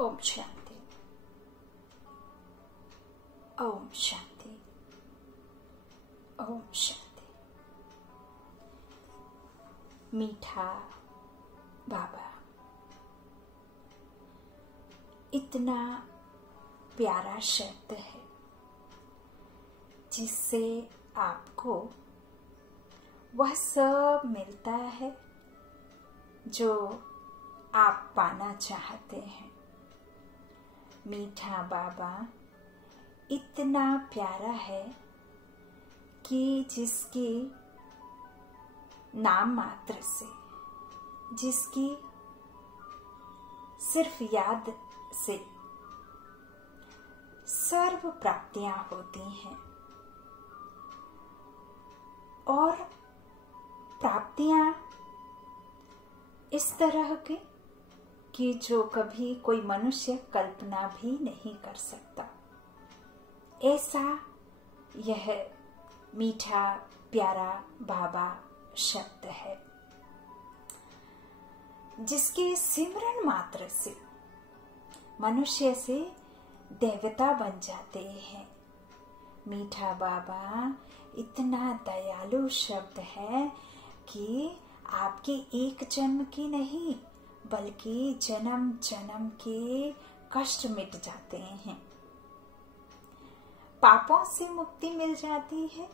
ओम शांति। ओम शांति। ओम शांति। मीठा बाबा, इतना प्यारा शब्द है जिससे आपको वह सब मिलता है जो आप पाना चाहते हैं। मीठा बाबा इतना प्यारा है कि जिसकी नाम मात्र से, जिसकी सिर्फ याद से सर्व प्राप्तियां होती हैं, और प्राप्तियां इस तरह के कि जो कभी कोई मनुष्य कल्पना भी नहीं कर सकता। ऐसा यह मीठा प्यारा बाबा शब्द है जिसके सिमरन मात्र से मनुष्य से देवता बन जाते हैं। मीठा बाबा इतना दयालु शब्द है कि आपके एक जन्म की नहीं बल्कि जन्म जन्म के कष्ट मिट जाते हैं, पापों से मुक्ति मिल जाती है।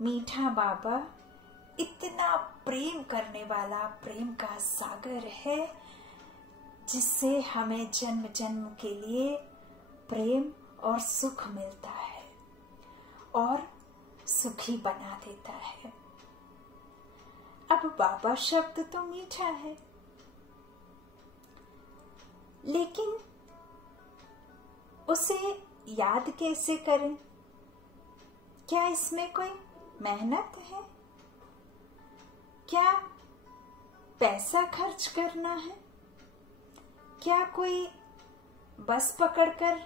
मीठा बाबा इतना प्रेम करने वाला प्रेम का सागर है जिससे हमें जन्म जन्म के लिए प्रेम और सुख मिलता है और सुखी बना देता है। अब बाबा शब्द तो मीठा है, लेकिन उसे याद कैसे करें? क्या इसमें कोई मेहनत है? क्या पैसा खर्च करना है? क्या कोई बस पकड़कर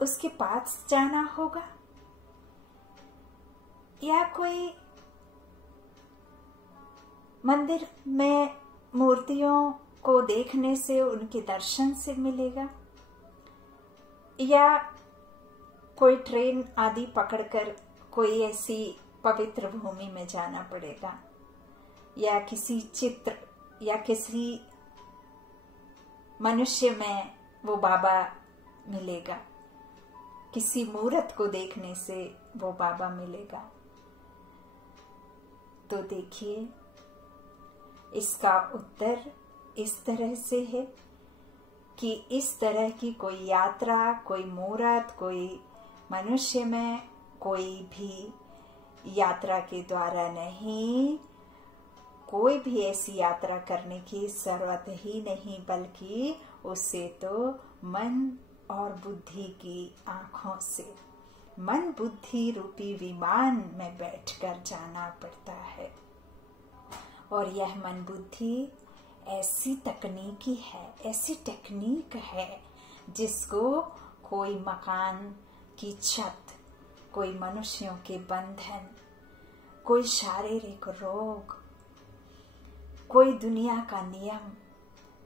उसके पास जाना होगा? या कोई मंदिर में मूर्तियों को देखने से उनके दर्शन से मिलेगा? या कोई ट्रेन आदि पकड़कर कोई ऐसी पवित्र भूमि में जाना पड़ेगा? या किसी चित्र या किसी मनुष्य में वो बाबा मिलेगा? किसी मूर्त को देखने से वो बाबा मिलेगा? तो देखिए, इसका उत्तर इस तरह से है कि इस तरह की कोई यात्रा, कोई मूर्त, कोई मनुष्य में कोई भी यात्रा के द्वारा नहीं, कोई भी ऐसी यात्रा करने की जरूरत ही नहीं, बल्कि उससे तो मन और बुद्धि की आंखों से, मन बुद्धि रूपी विमान में बैठकर जाना पड़ता है। और यह मन बुद्धि ऐसी तकनीकी है, ऐसी टेक्निक है जिसको कोई मकान की छत, कोई मनुष्यों के बंधन, कोई शारीरिक रोग, कोई दुनिया का नियम,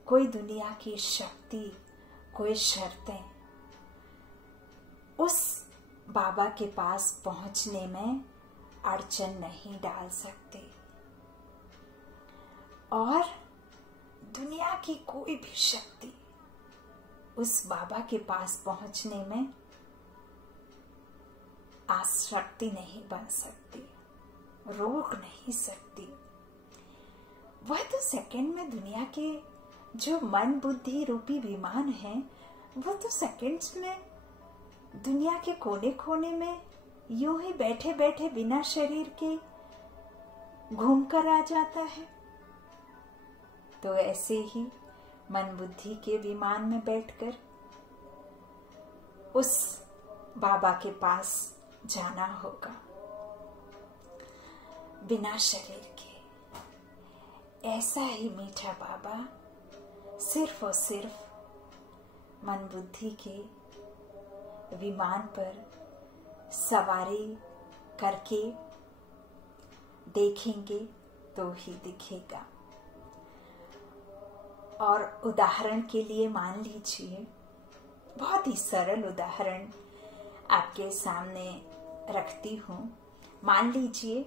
कोई दुनिया की शक्ति, कोई शर्तें उस बाबा के पास पहुंचने में अड़चन नहीं डाल सकते। और दुनिया की कोई भी शक्ति उस बाबा के पास पहुंचने में आसक्ति नहीं बन सकती, रोक नहीं सकती। वह तो सेकंड में दुनिया के जो मन बुद्धि रूपी विमान है, वो तो सेकंड्स में दुनिया के कोने कोने में यूं ही बैठे बैठे बिना शरीर के घूमकर आ जाता है। तो ऐसे ही मन बुद्धि के विमान में बैठकर उस बाबा के पास जाना होगा बिना शरीर के। ऐसा ही मीठा बाबा सिर्फ और सिर्फ मन बुद्धि के विमान पर सवारी करके देखेंगे तो ही दिखेगा। और उदाहरण के लिए मान लीजिए, बहुत ही सरल उदाहरण आपके सामने रखती हूँ। मान लीजिए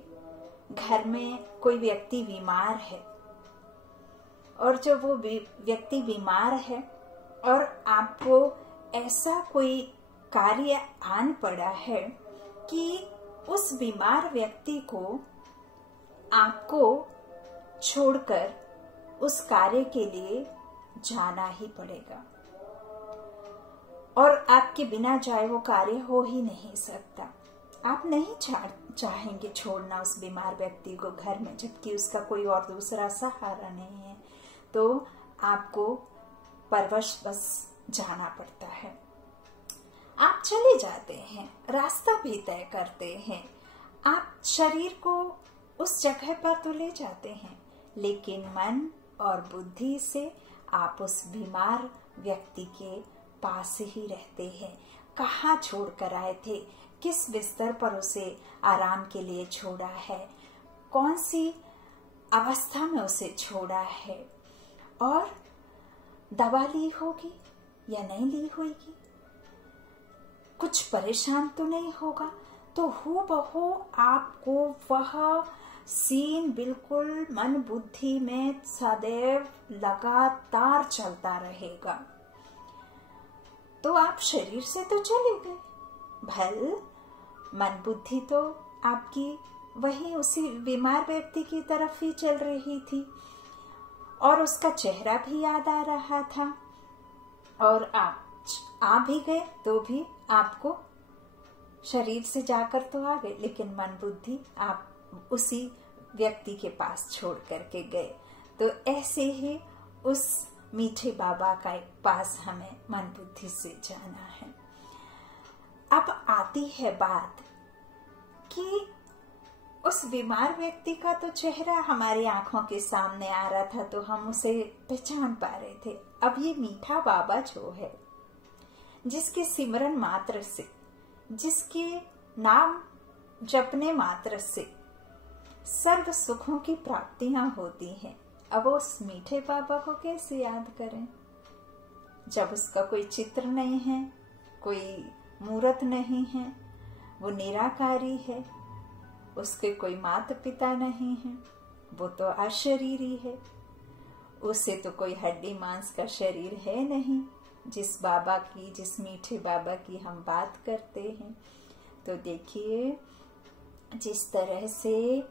घर में कोई व्यक्ति बीमार है, और जब वो व्यक्ति बीमार है और आपको ऐसा कोई कार्य आन पड़ा है कि उस बीमार व्यक्ति को आपको छोड़कर उस कार्य के लिए जाना ही पड़ेगा, और आपके बिना जाए वो कार्य हो ही नहीं सकता। आप नहीं चाहेंगे छोड़ना उस बीमार व्यक्ति को घर में, जबकि उसका कोई और दूसरा सहारा नहीं है, तो आपको परवश बस जाना पड़ता है। आप चले जाते हैं, रास्ता भी तय करते हैं, आप शरीर को उस जगह पर तो ले जाते हैं, लेकिन मन और बुद्धि से आप उस बीमार व्यक्ति के पास ही रहते हैं। कहाँ छोड़ कर आए थे, किस बिस्तर पर उसे आराम के लिए छोड़ा है, कौन सी अवस्था में उसे छोड़ा है, और दवा ली होगी या नहीं ली होगी, कुछ परेशान तो नहीं होगा। तो हूबहू आपको वह सीन बिल्कुल मन बुद्धि में सदैव लगातार चलता रहेगा। तो आप शरीर से तो चले गए, भल मन बुद्धि तो आपकी वही उसी बीमार व्यक्ति की तरफ ही चल रही थी, और उसका चेहरा भी याद आ रहा था, और आप आ भी गए तो भी आपको शरीर से जाकर तो आ गए, लेकिन मन बुद्धि आप उसी व्यक्ति के पास छोड़ करके गए। तो ऐसे ही उस मीठे बाबा का पास हमें मन बुद्धि से जाना है। अब आती है बात कि उस बीमार व्यक्ति का तो चेहरा हमारी आंखों के सामने आ रहा था, तो हम उसे पहचान पा रहे थे। अब ये मीठा बाबा जो है, जिसके सिमरन मात्र से, जिसके नाम जपने मात्र से सर्व सुखों की प्राप्तियां होती हैं, अब उस मीठे बाबा को कैसे याद करें जब उसका कोई चित्र नहीं है, कोई मूर्त नहीं है, वो निराकारी है, उसके कोई माता पिता नहीं है, वो तो अशरीरी है, उसे तो कोई हड्डी मांस का शरीर है नहीं। जिस बाबा की, जिस मीठे बाबा की हम बात करते हैं, तो देखिए जिस तरह से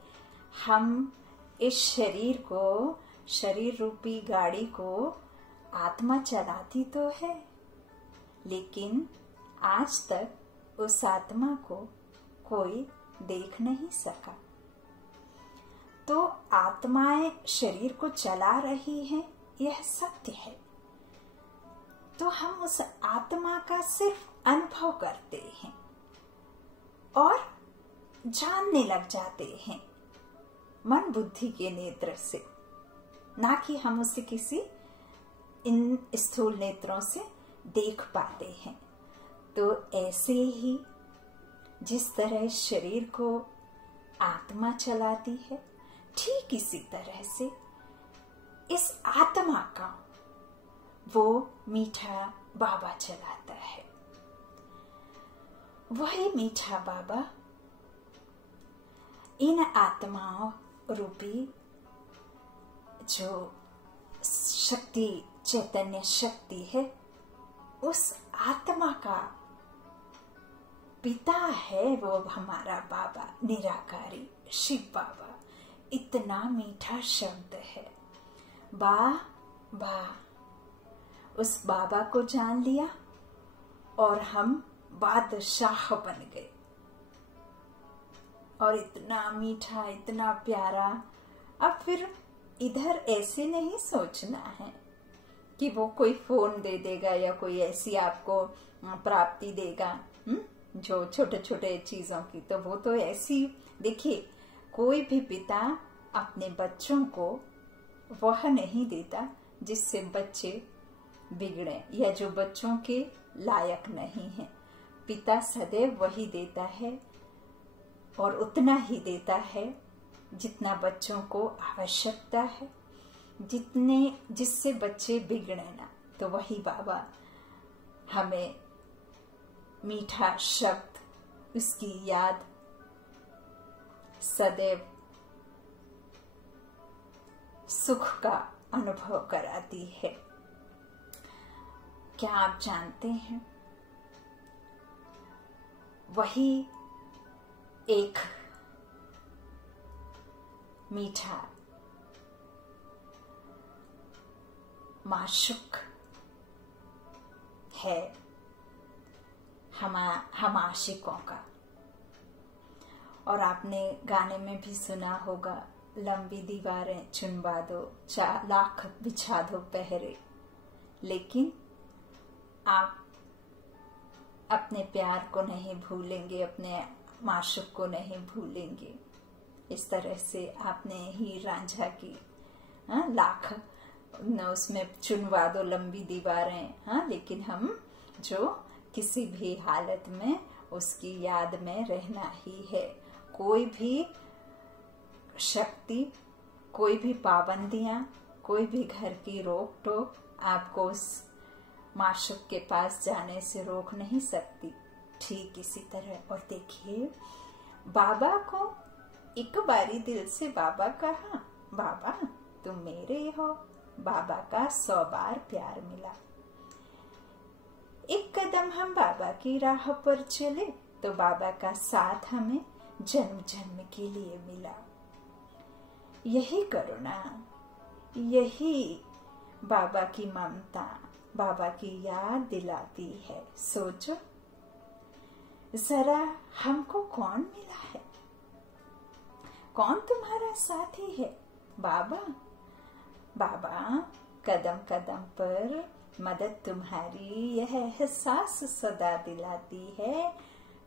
हम इस शरीर को, शरीर रूपी गाड़ी को आत्मा चलाती तो है, लेकिन आज तक उस आत्मा को कोई देख नहीं सका। तो आत्माएं शरीर को चला रही हैं, यह सत्य है। तो हम उस आत्मा का सिर्फ अनुभव करते हैं और जानने लग जाते हैं मन बुद्धि के नेत्र से, ना कि हम उसे किसी इन स्थूल नेत्रों से देख पाते हैं। तो ऐसे ही जिस तरह शरीर को आत्मा चलाती है, ठीक इसी तरह से इस आत्मा का वो मीठा बाबा चलाता है। वही मीठा बाबा इन आत्माओं रूपी जो शक्ति, चैतन्य शक्ति है, उस आत्मा का पिता है वो हमारा बाबा निराकारी शिव बाबा। इतना मीठा शब्द है, बा बा। उस बाबा को जान लिया और हम बादशाह बन गए। और इतना मीठा, इतना प्यारा। अब फिर इधर ऐसे नहीं सोचना है कि वो कोई फोन दे देगा या कोई ऐसी आपको प्राप्ति देगा जो छोटे छोटे चीजों की। तो वो तो ऐसी, देखिए कोई भी पिता अपने बच्चों को वह नहीं देता जिससे बच्चे बिगड़े या जो बच्चों के लायक नहीं है। पिता सदैव वही देता है और उतना ही देता है जितना बच्चों को आवश्यकता है, जिससे बच्चे बिगड़े ना, तो वही बाबा हमें मीठा शब्द, उसकी याद सदैव सुख का अनुभव कराती है। क्या आप जानते हैं, वही एक मीठा माशूक है हम आशिकों का। और आपने गाने में भी सुना होगा, लंबी दीवारें चुनवा दो, 4 लाख बिछा दो पहरे, लेकिन आप अपने प्यार को नहीं भूलेंगे, अपने माशूक को नहीं भूलेंगे। इस तरह से आपने ही रांझा की लाख उसमें चुनवा दो लंबी दीवारें, लेकिन हम जो किसी भी हालत में उसकी याद में रहना ही है। कोई भी शक्ति, कोई भी पाबंदियां, कोई भी घर की रोक टोक आपको उस माशूक के पास जाने से रोक नहीं सकती। ठीक इसी तरह। और देखिए, बाबा को एक बारी दिल से बाबा कहा, बाबा तुम मेरे हो। बाबा का 100 बार प्यार मिला। एक कदम हम बाबा की राह पर चले तो बाबा का साथ हमें जन्म जन्म के लिए मिला। यही करुणा, यही बाबा की ममता बाबा की याद दिलाती है। सोचो जरा, हमको कौन मिला है, कौन तुम्हारा साथी है? बाबा। बाबा कदम कदम पर मदद तुम्हारी, यह एहसास सदा दिलाती है।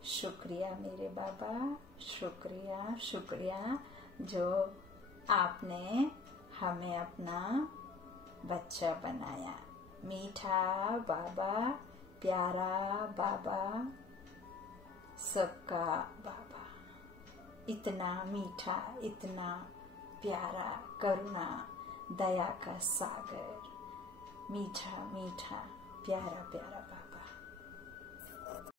शुक्रिया मेरे बाबा, शुक्रिया शुक्रिया जो आपने हमें अपना बच्चा बनाया। मीठा बाबा, प्यारा बाबा, सबका बाबा, इतना मीठा, इतना प्यारा, करुणा, दया का सागर, मीठा मीठा प्यारा प्यारा बाबा।